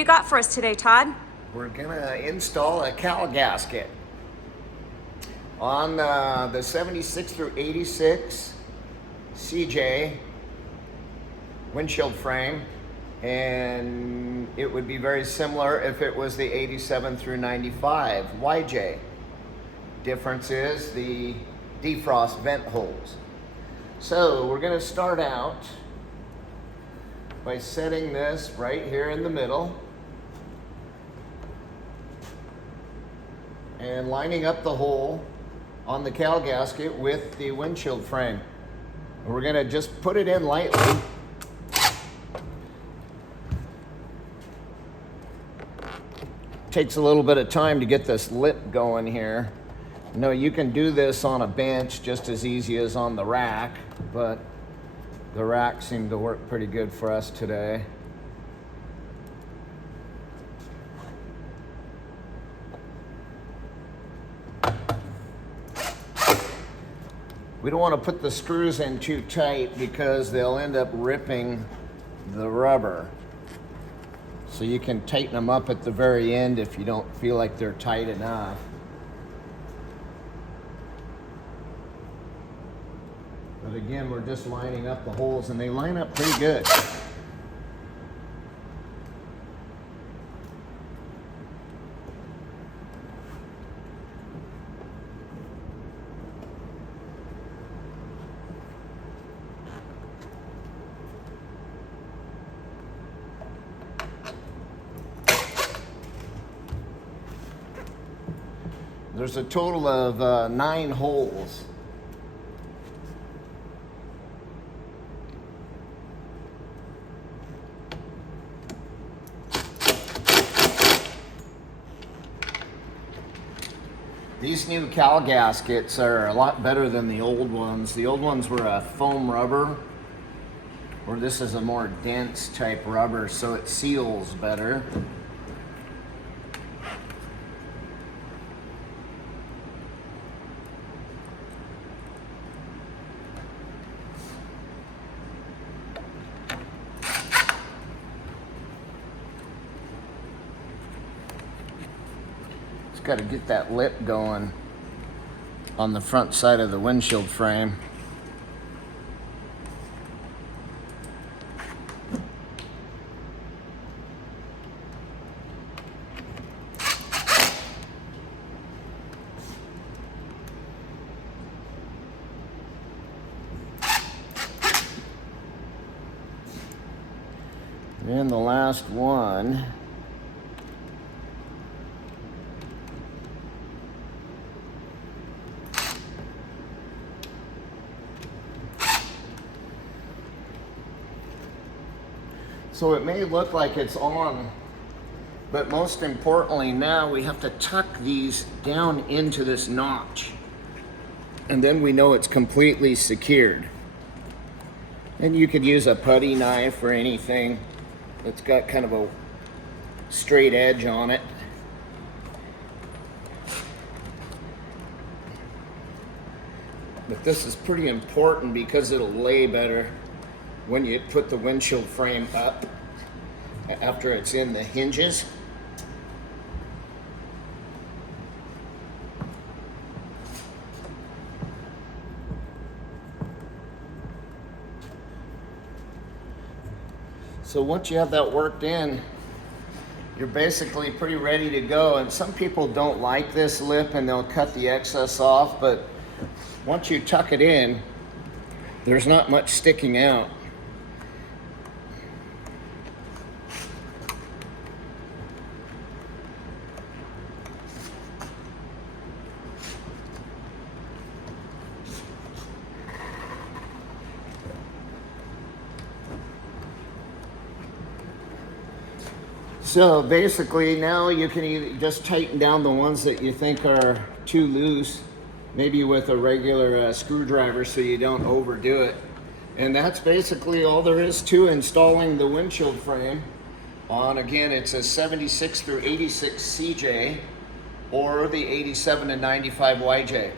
you got for us today, Todd? We're gonna install a cowl gasket on the 76 through 86 CJ windshield frame, and it would be very similar if it was the 87 through 95 YJ. Difference is the defrost vent holes. So we're gonna start out by setting this right here in the middle and lining up the hole on the cowl gasket with the windshield frame. And we're gonna just put it in lightly. Takes a little bit of time to get this lip going here. No, you can do this on a bench just as easy as on the rack, but the rack seemed to work pretty good for us today. We don't want to put the screws in too tight because they'll end up ripping the rubber. So you can tighten them up at the very end if you don't feel like they're tight enough. But again, we're just lining up the holes, and they line up pretty good. There's a total of 9 holes. These new cowl gaskets are a lot better than the old ones. The old ones were a foam rubber, or this is a more dense type rubber, so it seals better. Got to get that lip going on the front side of the windshield frame. And the last one. So it may look like it's on, but most importantly now we have to tuck these down into this notch, and then we know it's completely secured. And you could use a putty knife or anything that's got kind of a straight edge on it. But this is pretty important because it'll lay better when you put the windshield frame up after it's in the hinges. So once you have that worked in, you're basically pretty ready to go. And some people don't like this lip and they'll cut the excess off, but once you tuck it in, there's not much sticking out. So basically now you can either just tighten down the ones that you think are too loose, maybe with a regular screwdriver so you don't overdo it. And that's basically all there is to installing the windshield frame on, again, it's a 76 through 86 CJ or the 87 to 95 YJ.